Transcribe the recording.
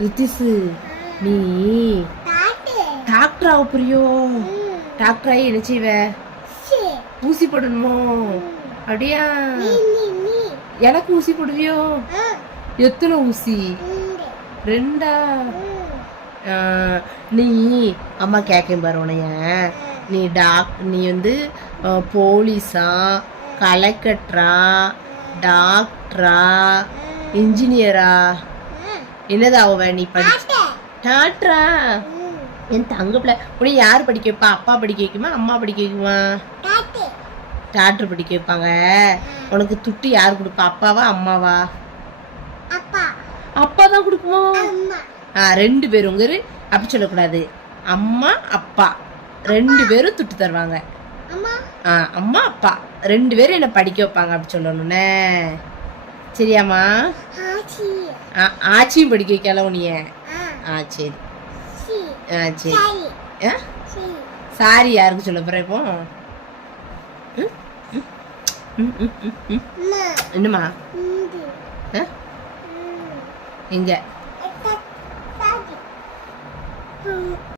ரித்திஸு நீ டாக்டர் ஆக புரியோ? டாக்டர் ஆகி என்ன செய்வ? ஊசி போடணுமோ? அப்படியா? எனக்கு ஊசி போடுவியோ? எத்தனை ஊசி? 2. நீ அம்மா கேட்க பாரு உனைய, நீ வந்து போலீஸா, கலெக்டரா, டாக்டரா, இன்ஜினியரா, என்னது ஆவ நீ? டாக்டரா? என் தங்க பிள்ளை. உன்னை யார் படிக்க வைப்பா? அப்பா படிக்க வைக்குமா, அம்மா படிக்க வைக்குமா? டாக்டர் படிக்க வைப்பாங்க. உனக்கு துட்டு யார் கொடுப்பா? அப்பாவா அம்மாவா? அப்பா தான் கொடுக்குமோ? 2 பேரும் உங்க அப்படி சொல்லக்கூடாது. அம்மா அப்பா 2 பேரும் துட்டு தருவாங்க. அம்மா அப்பா 2 பேரும் என்ன படிக்க வைப்பாங்க அப்படி சொல்லணும்னே. சரியாம்மா? ஆச்சியும் படிக்க வைக்கல உனிய? சரி. சரி. சாரி யாருக்கு சொல்ல போற இப்போ? என்னம்மா? எங்க?